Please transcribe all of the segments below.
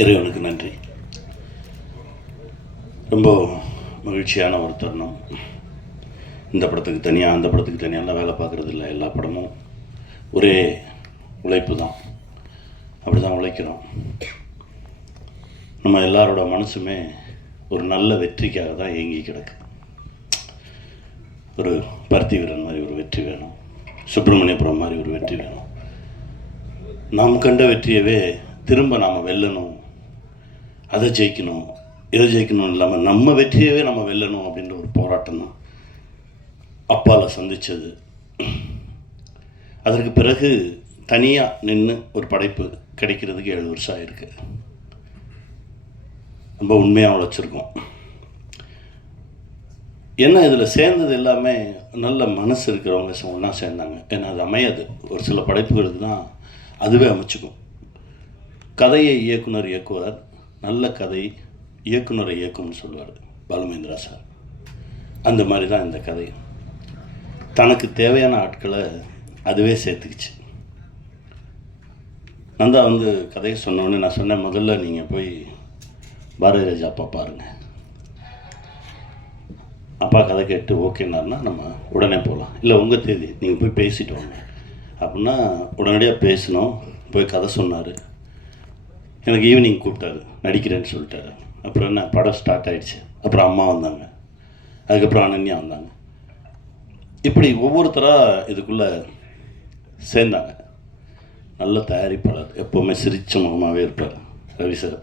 இறைவனுக்கு நன்றி. ரொம்ப மகிழ்ச்சியான ஒரு தருணம். இந்த படத்துக்கு தனியாக அந்த படத்துக்கு தனியாலாம் வேலை பார்க்குறது இல்லை. எல்லா படமும் ஒரே உழைப்பு தான். அப்படி தான் உழைக்கிறோம். நம்ம எல்லாரோட மனசுமே ஒரு நல்ல வெற்றிக்காக தான் ஏங்கி கிடக்கு. ஒரு பருத்தி வீரன் மாதிரி ஒரு வெற்றி வேணும், சுப்பிரமணியபுரம் மாதிரி ஒரு வெற்றி வேணும். நாம் கண்ட வெற்றியவே திரும்ப நாம் வெல்லணும், அதை ஜெயிக்கணும், இதை ஜெயிக்கணும் இல்லாமல் நம்ம வெற்றியவே நம்ம வெல்லணும் அப்படின்ற ஒரு போராட்டம் தான் அப்பால் சந்தித்தது. அதற்கு பிறகு தனியாக நின்று ஒரு படைப்பு கிடைக்கிறதுக்கு 7 வருஷம் ஆயிருக்கு. ரொம்ப உண்மையாக உழைச்சிருக்கோம். ஏன்னா இதில் சேர்ந்தது எல்லாமே நல்ல மனசு இருக்கிறவங்க ஒன்றா சேர்ந்தாங்க. ஏன்னா அது அமையாது. ஒரு சில படைப்புகளுக்கு தான் அதுவே அமைச்சுக்கும். கதையை இயக்குனர் இயக்குவார், நல்ல கதை இயக்குனரை இயக்கும்னு சொல்லுவார் பாலுமகேந்திரா சார். அந்த மாதிரி தான் இந்த கதை. தனக்கு தேவையான ஆட்களை அதுவே சேர்த்துக்குச்சு. நந்தா கதையை சொன்னோன்னே நான் சொன்னேன், முதல்ல நீங்கள் போய் பாரதி ராஜா அப்பா பாருங்கள். அப்பா கதை கேட்டு ஓகேனாருன்னா நம்ம உடனே போகலாம். இல்லை உங்கள் தேதி, நீங்கள் போய் பேசிட்டு வாங்க அப்படின்னா உடனடியாக பேசினோம். போய் கதை சொன்னார். எனக்கு ஈவினிங் கூப்பிட்டாரு, நடிக்கிறேன்னு சொல்லிட்டாரு. அப்புறம் என்ன, படம் ஸ்டார்ட் ஆகிடுச்சு. அப்புறம் அம்மா வந்தாங்க, அதுக்கப்புறம் அனன்யா வந்தாங்க. இப்படி ஒவ்வொருத்தராக இதுக்குள்ளே சேர்ந்தாங்க. நல்ல தயாரிப்பாளர், எப்போவுமே சிரித்த முகமாகவே இருப்பார் ரவி சார்.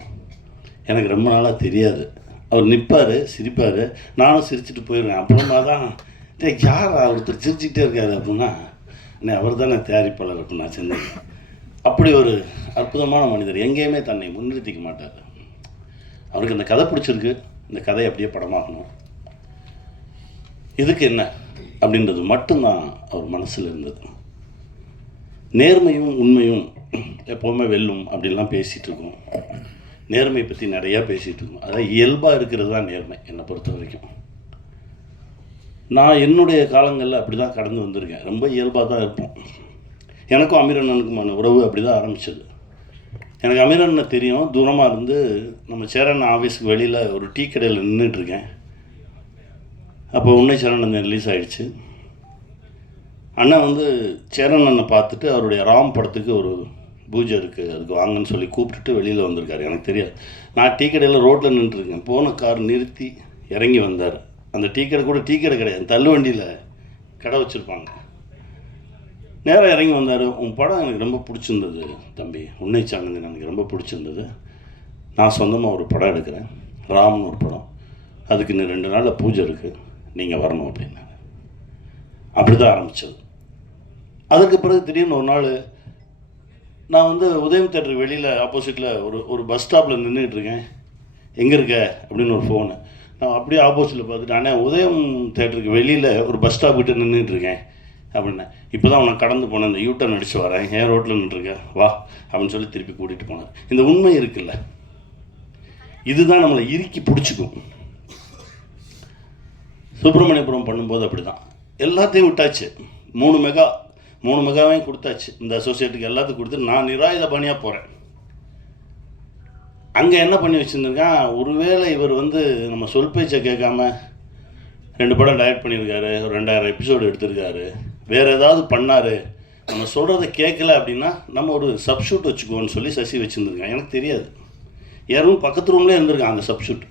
எனக்கு ரொம்ப நாளாக தெரியாது. அவர் நிற்பார், சிரிப்பார், நானும் சிரிச்சுட்டு போயிடுவேன். அப்புறமா தான் யார் ஒருத்தர் சிரிச்சுக்கிட்டே இருக்காரு அப்படின்னா, அவர் தானே தயாரிப்பாளர் அப்படின்னா செஞ்சேன். அப்படி ஒரு அற்புதமான மனிதர். எங்கேயுமே தன்னை முன்னிறுத்திக்க மாட்டார். அவருக்கு இந்த கதை பிடிச்சிருக்கு, இந்த கதையை அப்படியே படமாகணும், இதுக்கு என்ன அப்படின்றது மட்டும்தான் அவர் மனசில் இருந்தது. நேர்மையும் உண்மையும் எப்போவுமே வெல்லும் அப்படின்லாம் பேசிகிட்டு இருக்கோம். நேர்மையை பற்றி நிறையா பேசிகிட்டு இருக்கோம். அதாவது இயல்பாக இருக்கிறது தான் நேர்மை என்னை பொறுத்த வரைக்கும். நான் என்னுடைய காலங்களில் அப்படி தான் கடந்து வந்திருக்கேன். ரொம்ப இயல்பாக தான் இருப்போம். எனக்கும் அமீரண்ணனுக்குமான உறவு அப்படி தான் ஆரம்பித்தது. எனக்கு அமீரண்ணனை தெரியும், தூரமாக இருந்து. நம்ம சேரன் ஆஃபீஸுக்கு வெளியில் ஒரு டீ கடையில் நின்றுட்டுருக்கேன். அப்போ உன்னை சேரன் ரிலீஸ் ஆகிடுச்சு. அண்ணா சேரன் அண்ணனை பார்த்துட்டு அவருடைய ராம் படத்துக்கு ஒரு பூஜை இருக்குது, அதுக்கு வாங்கன்னு சொல்லி கூப்பிட்டுட்டு வெளியில் வந்திருக்காரு. எனக்கு தெரியாது. நான் டீ கடையில் ரோட்டில் நின்றுருக்கேன். போன கார் நிறுத்தி இறங்கி வந்தார். அந்த டீ கடை கூட டீ கடை கிடையாது, தள்ளு வண்டியில் கடை வச்சுருப்பாங்க. நேராக இறங்கி வந்தார். உன் படம் எனக்கு ரொம்ப பிடிச்சிருந்தது தம்பி, உன்னை சாங்கன்னு எனக்கு ரொம்ப பிடிச்சிருந்தது. நான் சொந்தமாக ஒரு படம் எடுக்கிறேன், ராம்னு ஒரு படம். அதுக்கு இன்னும் 2 நாளில் பூஜை இருக்குது, நீங்கள் வரணும் அப்படின்னாங்க. அப்படி தான் ஆரம்பித்தது. அதுக்கு பிறகு திடீர்னு ஒரு நாள் நான் உதயம் தேட்டருக்கு வெளியில் ஆப்போசிட்டில் ஒரு பஸ் ஸ்டாப்பில் நின்றுட்டுருக்கேன். எங்கே இருக்க அப்படின்னு ஒரு ஃபோனு. நான் அப்படியே ஆப்போசிட்டில் பார்த்துட்டு, அண்ணே உதயம் தேட்டருக்கு வெளியில் ஒரு பஸ் ஸ்டாப் கிட்டே நின்றுட்டுருக்கேன் அப்படின்னேன். இப்போ தான் உனக்கு கடந்து போனேன், இந்த யூட்டர்ன் அடித்து வரேன், ஏன் ரோட்டில் நின்றுருக்கேன் வா அப்படின்னு சொல்லி திருப்பி கூட்டிகிட்டு போனார். இந்த உண்மை இருக்குல்ல, இதுதான் நம்மளை இறுக்கி பிடிச்சிக்கும். சுப்பிரமணியபுரம் பண்ணும்போது அப்படி தான் எல்லாத்தையும் விட்டாச்சு. 3 மெகாவையும் கொடுத்தாச்சு. இந்த அசோசியேட்டுக்கு எல்லாத்துக்கும் கொடுத்து நான் நிராயுத பணியாக போகிறேன். அங்கே என்ன பண்ணி வச்சுருந்துருக்கான், ஒருவேளை இவர் நம்ம சொல் பேச்சை கேட்காம 2 படம் டைரக்ட் பண்ணியிருக்காரு, ஒரு 2000 எபிசோடு எடுத்திருக்காரு, வேறு ஏதாவது பண்ணார், நம்ம சொல்கிறத கேட்கல அப்படின்னா நம்ம ஒரு சப்ஷூட் வச்சுக்கோன்னு சொல்லி சசி வச்சுருந்துருக்கான். எனக்கு தெரியாது. யாரும் பக்கத்து ரூம்லேயே இருந்திருக்கான் அந்த சப்ஷூட்.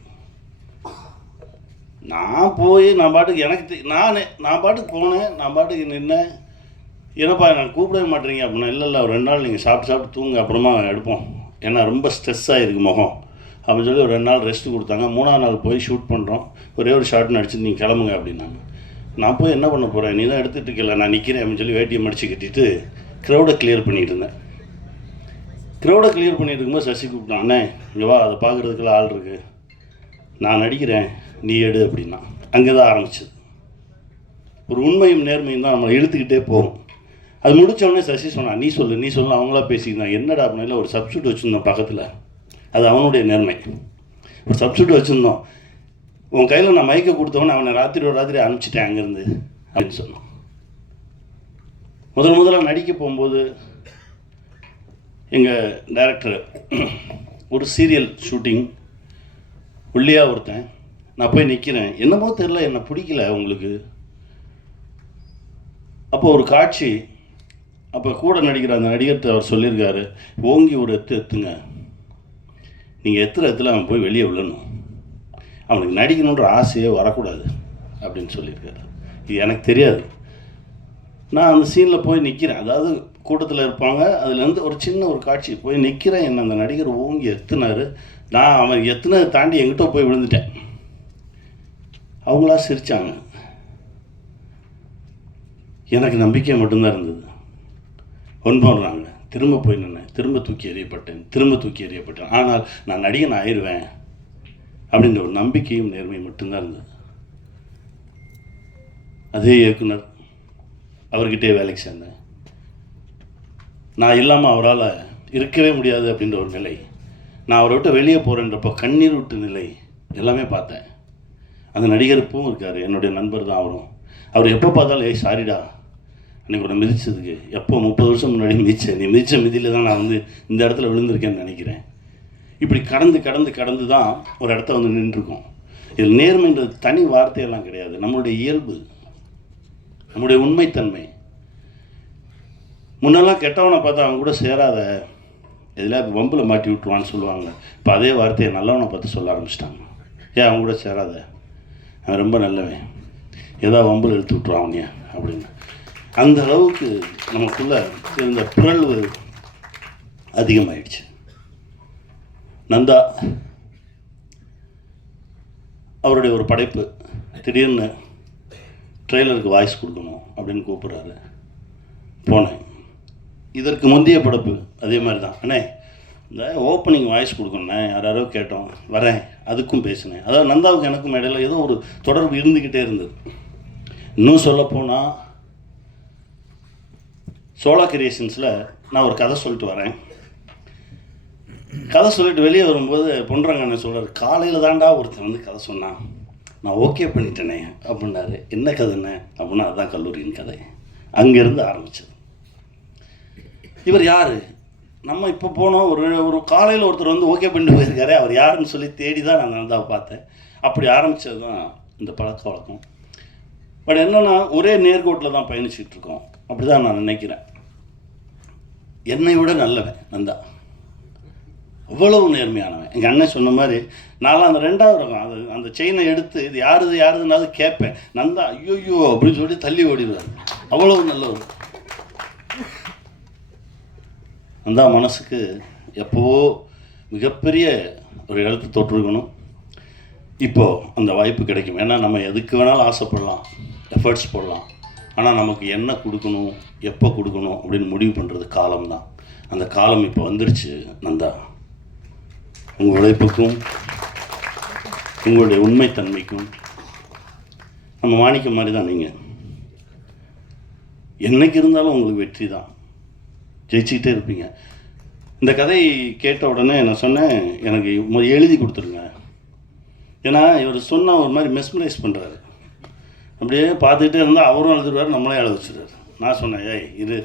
நான் போய் நான் பாட்டுக்கு நான் பாட்டுக்கு போனேன், நான் பாட்டுக்கு நின்னேன். என்னப்பா நான் கூப்பிடவே மாட்டேறீங்க அப்படின்னா, இல்லை ஒரு 2 நாள் நீங்கள் சாப்பிட்டு தூங்க, அப்புறமா எடுப்போம், ஏன்னா ரொம்ப ஸ்ட்ரெஸ்ஸாக இருக்குது முகம் அப்படின்னு சொல்லி ஒரு 2 நாள் ரெஸ்ட்டு கொடுத்தாங்க. 3ஆவது நாள் போய் ஷூட் பண்ணுறோம். ஒரே ஒரு ஷார்ட் நடிச்சு நீங்கள் கிளம்புங்க அப்படின்னாங்க. நான் போய் என்ன பண்ண போகிறேன், நீ தான் எடுத்துகிட்டு இருக்கல, நான் நிற்கிறேன் அப்படின்னு சொல்லி வேட்டியை மடித்து கட்டிட்டு க்ரௌடை கிளியர் பண்ணிகிட்டு இருந்தேன். க்ரௌடை கிளியர் பண்ணிட்டு இருக்கும்போது சசி கூப்பிட்டான், அண்ணே இங்கே வா, அதை பார்க்குறதுக்கெல்லாம் ஆள் இருக்குது, நான் நடிக்கிறேன், நீ எடு அப்படின்னா. அங்கே தான் ஆரம்பிச்சது. ஒரு உண்மையும் நேர்மையும் தான் நம்மளை இழுத்துக்கிட்டே போகும். அது முடித்தவொடனே சசி சொன்னான், நீ சொல்லு அவங்களா பேசிக்கிட்டான். என்னடா அப்படின்னா, ஒரு சப்ஸ்டியூட் வச்சுருந்தோம் பக்கத்தில், அது அவனுடைய நேர்மை. ஒரு சப்ஸ்டியூட் வச்சுருந்தோம், உன் கையில் நான் மைக்கை கொடுத்தவொன்னே அவனை ராத்திரி அனுப்பிச்சிட்டேன் அங்கேருந்து அப்படின்னு சொன்னான். முதல்ல நடிக்க போகும்போது எங்கள் டைரக்டர் ஒரு சீரியல் ஷூட்டிங், ஒல்லியாக ஒருத்தன். நான் போய் நிற்கிறேன், என்னமோ தெரில, என்னை பிடிக்கல உங்களுக்கு. அப்போ ஒரு காட்சி, அப்போ கூட நடிக்கிற அந்த நடிகர்கிட்ட அவர் சொல்லியிருக்காரு, ஓங்கி ஒரு எத்துங்க, நீங்கள் எத்துல அவன் போய் வெளியே விழணும், அவனுக்கு நடிக்கணுன்ற ஆசையே வரக்கூடாது அப்படின்னு சொல்லியிருக்காரு. இது எனக்கு தெரியாது. நான் அந்த சீனில் போய் நிற்கிறேன், அதாவது கூட்டத்தில் இருப்பாங்க, அதுலேருந்து ஒரு சின்ன ஒரு காட்சி போய் நிற்கிறேன். என்ன அந்த நடிகர் ஓங்கி எத்துனார். நான் அவன் எத்துனதை தாண்டி எங்கிட்ட போய் விழுந்துட்டேன். அவங்களா சிரித்தாங்க. எனக்கு நம்பிக்கை மட்டும்தான் இருந்தது. ஒன்படுறாங்க, திரும்ப போய் நின்னேன், திரும்ப தூக்கி எறியப்பட்டேன். ஆனால் நான் நடிகன் ஆயிடுவேன் அப்படின்ற ஒரு நம்பிக்கையும் நேர்மையும் மட்டும்தான் இருந்தது. அதே இயக்குனர், அவர்கிட்டே வேலைக்கு சேர்ந்தேன். நான் இல்லாமல் அவரால் இருக்கவே முடியாது அப்படின்ற ஒரு நிலை, நான் அவரை விட்டு வெளியே போகிறேன்றப்போ கண்ணீர் விட்டு நிலை எல்லாமே பார்த்தேன். அந்த நடிகர் இப்பவும் இருக்கார், என்னுடைய நண்பர் தான் அவரும். அவர் எப்போ பார்த்தாலும், ஏய் சாரிடா அன்றைக்கி உன்னை மிதிச்சதுக்கு, எப்போ 30 வருஷம் முன்னாடி மிதிச்சேன், நீ மிதித்த மிதியில் தான் நான் இந்த இடத்துல விழுந்திருக்கேன்னு நினைக்கிறேன். இப்படி கடந்து தான் ஒரு இடத்த நின்றுருக்கோம். இதில் நேர்மைன்றது தனி வார்த்தையெல்லாம் கிடையாது, நம்மளுடைய இயல்பு, நம்முடைய உண்மைத்தன்மை. முன்னெல்லாம் கெட்டவனை பார்த்தா அவன் கூட சேராத, எதில் வம்பில் மாட்டி விட்டுருவான்னு சொல்லுவாங்க. இப்போ அதே வார்த்தையை நல்லவனை பார்த்து சொல்ல ஆரம்பிச்சிட்டாங்க. ஏன் அவன் கூட சேராத, அவன் ரொம்ப நல்லவன், ஏதாவது வம்பில் எடுத்து விட்டுருவான் அவனையா அப்படின்னு. அந்த அளவுக்கு நமக்குள்ளே இருந்த பிறழ்வு அதிகமாகிடுச்சு. நந்தா அவருடைய ஒரு படைப்பு, திடீர்னு ட்ரெய்லருக்கு வாய்ஸ் கொடுக்கணும் அப்படின்னு கூப்பிட்றாரு. போனேன். இதற்கு முந்தைய படைப்பு அதே மாதிரி தான். அண்ணே இந்த ஓப்பனிங் வாய்ஸ் கொடுக்கணுண்ணே, யாரோ கேட்டோம், வரேன், அதுக்கும் பேசினேன். அதாவது நந்தாவுக்கு எனக்கும் இடையில ஏதோ ஒரு தொடர்பு இருந்துக்கிட்டே இருந்தது. இன்னும் சொல்லப்போனால் சோலா கிரியேஷன்ஸில் நான் ஒரு கதை சொல்லிட்டு வரேன். கதை சொல்லிட்டு வெளியே வரும்போது பொன்றாங்க சொல்கிறார், காலையில் தாண்டா ஒருத்தர் கதை சொன்னான், நான் ஓகே பண்ணிட்டேனே அப்படின்னாரு. என்ன கதைன்னு அப்படின்னா, அதுதான் கல்லூரியின் கதை. அங்கேருந்து ஆரம்பிச்சது. இவர் யார், நம்ம இப்போ போனோம், ஒரு காலையில் ஒருத்தர் ஓகே பண்ணிட்டு போயிருக்காரு, அவர் யாருன்னு சொல்லி தேடி தான் நான் நந்தாவை பார்த்தேன். அப்படி ஆரம்பித்தது தான் இந்த பழக்க வழக்கம். பட் என்னென்னா, ஒரே நேர்கோட்டில் தான் பயணிச்சிட்ருக்கோம், அப்படி தான் நான் நினைக்கிறேன். என்னை விட நல்லவன் நந்தா, அவ்வளவு நேர்மையானவன். எங்கள் அண்ணன் சொன்ன மாதிரி நான்லாம் அந்த 2வது ரகம் அந்த செயினை எடுத்து இது யாருதுனாவது கேட்பேன். நந்தா ஐயோ அப்படின்னு சொல்லி தள்ளி ஓடிடுவார். அவ்வளவு நல்லவர். நந்தா மனசுக்கு எப்போவோ மிகப்பெரிய ஒரு இடத்து தொற்றுக்கணும். இப்போது அந்த வாய்ப்பு கிடைக்கும். ஏன்னா நம்ம எதுக்கு வேணாலும் ஆசைப்படலாம், எஃபர்ட்ஸ் போடலாம். ஆனால் நமக்கு என்ன கொடுக்கணும், எப்போ கொடுக்கணும் அப்படின்னு முடிவு பண்ணுறது காலம்தான். அந்த காலம் இப்போ வந்துருச்சு. நந்தா, உங்கள் உழைப்புக்கும் உங்களுடைய உண்மைத்தன்மைக்கும் நம்ம மாணிக்கம் மாதிரி தான். நீங்கள் என்னைக்கு இருந்தாலும் உங்களுக்கு வெற்றி தான், ஜெயிச்சுக்கிட்டே இருப்பீங்க. இந்த கதை கேட்ட உடனே நான் சொன்னேன், எனக்கு எழுதி கொடுத்துருங்க. ஏன்னா இவர் சொன்னால் ஒரு மாதிரி மெஸ்மரைஸ் பண்ணுறாரு. அப்படியே பார்த்துக்கிட்டே இருந்தால் அவரும் எழுதுறாரு, நம்மளே எழுத வச்சுருவார். நான் சொன்னேன், ஏய் இது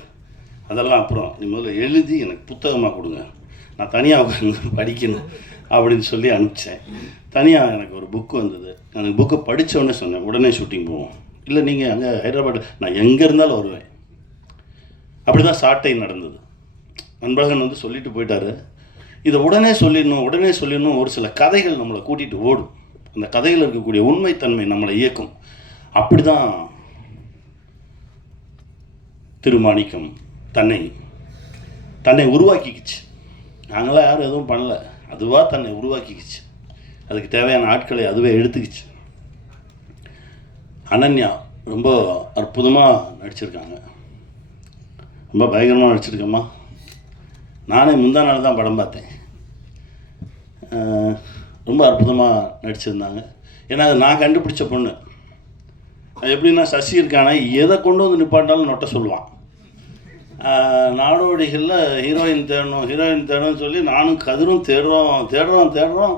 அதெல்லாம் அப்புறம், நீ முதல்ல எழுதி எனக்கு புத்தகமாக கொடுங்க, நான் தனியாக உட்காந்து படிக்கணும் அப்படின்னு சொல்லி அனுப்பிச்சேன். தனியாக எனக்கு ஒரு புக்கு வந்தது. அந்த புக்கை படித்தோடனே சொன்னேன், உடனே ஷூட்டிங் போவோம். இல்லை நீங்கள் அங்கே ஹைதராபாத், நான் எங்கே இருந்தாலும் வருவேன். அப்படி தான் ஷார்ட்டை நடந்தது. அன்பழகன் சொல்லிட்டு போயிட்டாரு, இதை உடனே சொல்லிடணும். ஒரு சில கதைகள் நம்மளை கூட்டிகிட்டு ஓடும். அந்த கதையில் இருக்கக்கூடிய உண்மைத்தன்மை நம்மளை இயக்கும். அப்படி தான் திருமாணிக்கம் தன்னை உருவாக்கிக்கிச்சு. நாங்களாம் யாரும் எதுவும் பண்ணல, அதுவாக தன்னை உருவாக்கிக்கிச்சு. அதுக்கு தேவையான ஆட்களை அதுவே எடுத்துக்கிச்சு. அனன்யா ரொம்ப அற்புதமாக நடிச்சிருக்காங்க, ரொம்ப பயங்கரமாக நடிச்சிருக்கம்மா. நானே முந்தா நாள் தான் படம் பார்த்தேன். ரொம்ப அற்புதமாக நடிச்சிருந்தாங்க. ஏன்னா அது நான் கண்டுபிடிச்ச பொண்ணு. அது எப்படின்னா, சசி இருக்கானே எதை கொண்டு வந்து நிப்பாட்டாலும் நொட்ட சொல்லுவான். நாடோடிகளில் ஹீரோயின் தேடணும்னு சொல்லி நானும் கதிரும் தேடுறோம்.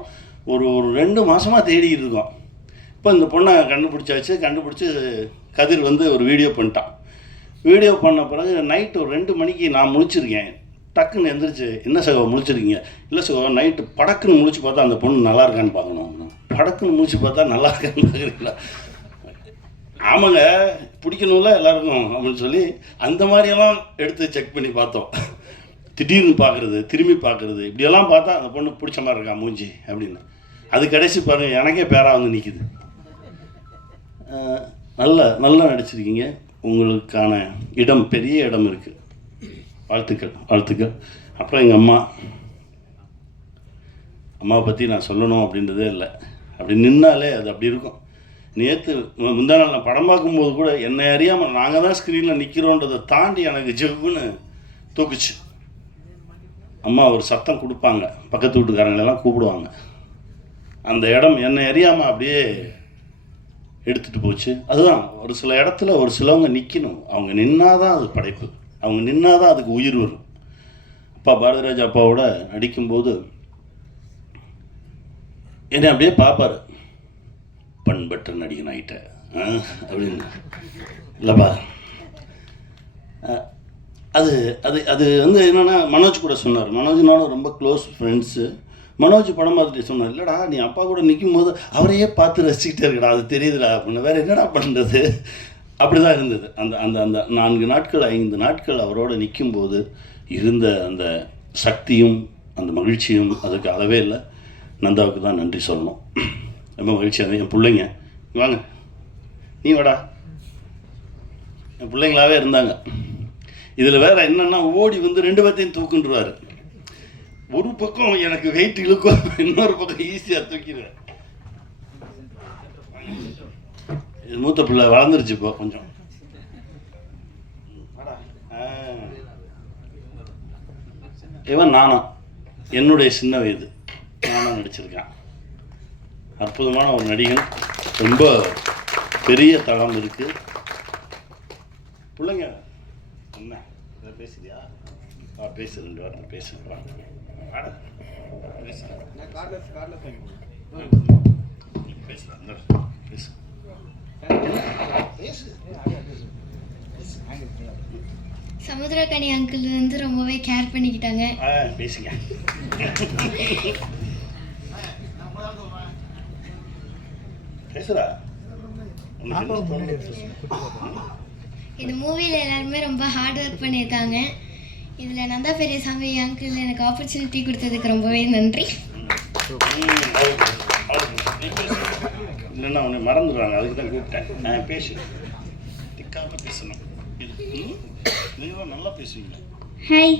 ஒரு 2 மாதமாக தேடிக்கிட்டு இருக்கோம். இப்போ இந்த பொண்ணை கண்டுபிடிச்சி கதிர் ஒரு வீடியோ பண்ணிட்டான். வீடியோ பண்ண பிறகு நைட்டு ஒரு 2 மணிக்கு நான் முழிச்சிருக்கேன். டக்குன்னு எந்திரிச்சு, என்ன சகோ முழிச்சிருக்கீங்க? இல்லை சகோ, நைட்டு படக்குன்னு முழிச்சு பார்த்தா அந்த பொண்ணு நல்லா இருக்கான்னு பார்க்கணும். படக்குன்னு முழிச்சு பார்த்தா நல்லா இருக்கான்னு பார்க்குறீங்களா? ஆமாங்க, பிடிக்கணும்ல எல்லாருக்கும் அப்படின்னு சொல்லி அந்த மாதிரியெல்லாம் எடுத்து செக் பண்ணி பார்த்தோம். திடீர்னு பார்க்குறது, திரும்பி பார்க்குறது, இப்படியெல்லாம் பார்த்தா அந்த பொண்ணு பிடிச்ச மாதிரி இருக்கா மூஞ்சி அப்படின்னு. அது கடைசி பாருங்கள், எனக்கே பேராக வந்து நிற்கிது. நல்லா நடிச்சிருக்கீங்க. உங்களுக்கான இடம், பெரிய இடம் இருக்குது. வாழ்த்துக்கள். அப்புறம் எங்கள் அம்மாவை பற்றி நான் சொல்லணும் அப்படின்றதே இல்லை. அப்படி நின்னாலே அது அப்படி இருக்கும். நேற்று முந்தா நாள் நான் படம் பார்க்கும்போது கூட என்னை அறியாமல் நாங்கள் தான் ஸ்க்ரீனில் நிற்கிறோன்றதை தாண்டி எனக்கு ஜெவ்வுன்னு தூக்குச்சு. அம்மா ஒரு சத்தம் கொடுப்பாங்க, பக்கத்து வீட்டுக்காரங்களெல்லாம் கூப்பிடுவாங்க. அந்த இடம் என்னை அறியாமல் அப்படியே எடுத்துகிட்டு போச்சு. அதுதான், ஒரு சில இடத்துல ஒரு சிலவங்க நிற்கணும். அவங்க நின்னாதான் அது படைப்பு, அவங்க நின்னாதான் அதுக்கு உயிர் வரும். அப்பா பாரதிராஜா அப்பாவோட நடிக்கும்போது என்னை அப்படியே பார்ப்பார். பண்பற்ற நடிகன் ஆகிட்ட அப்படின்னு. இல்லைப்பா, அது அது அது வந்து என்னென்னா, மனோஜ் கூட சொன்னார். மனோஜ்னாலும் ரொம்ப க்ளோஸ் ஃப்ரெண்ட்ஸு. மனோஜ் படம் பார்த்துட்டு சொன்னார், இல்லைடா நீ அப்பா கூட நிற்கும் போது அவரையே பார்த்து ரசிக்கிட்டே இருக்கடா, அது தெரியுதுடா அப்படின்னு. வேறு என்னடா பண்ணுறது? அப்படி தான் இருந்தது. அந்த அந்த அந்த 4 நாட்கள் 5 நாட்கள் அவரோடு நிற்கும்போது இருந்த அந்த சக்தியும் அந்த மகிழ்ச்சியும் அதுக்கு அளவே இல்லை. நந்தாவுக்கு தான் நன்றி சொல்லணும். ரொம்ப மகிழ்ச்சியாக என் பிள்ளைங்க வாங்க, நீ வாடா, என் பிள்ளைங்களாகவே இருந்தாங்க. இதில் வேறு என்னென்னா, ஓடி வந்து 2 பேர்த்தையும் தூக்குன்றார். ஒரு பக்கம் எனக்கு வெயிட் இழுக்கும், இன்னொரு பக்கம் ஈஸியாக தூக்கிடுவேன். இது மூத்த பிள்ளை வளர்ந்துருச்சு இப்போ கொஞ்சம். இவன் நானா, என்னுடைய சின்ன வயது நானும் நடிச்சிருக்கேன். அற்புதமான ஒரு நடிகன், ரொம்ப பெரிய தளம் இருக்குது. பிள்ளைங்க என்ன பேசுறியா? பேசு, 2 வாரம் பேசு. சமுத்திரக்கனி அங்கிள் வந்து ரொம்பவே கேர் பண்ணிக்கிட்டாங்க. பேசுங்க. பேசுறா. இந்த மூவியில் எல்லாருமே ரொம்ப ஹார்ட் ஒர்க் பண்ணியிருக்காங்க. இதில் நந்தா பெரியசாமி அங்கிள் எனக்கு ஆப்பர்ச்சுனிட்டி கொடுத்ததுக்கு ரொம்பவே நன்றி. இல்லைன்னா அவனை மறந்துடுவாங்க, அதுக்கு தான் கூப்பிட்டேன். நான் பேசு, திக்காமல் பேசணும். நீங்கள் நல்லா பேசுவீங்க. ஹாய்.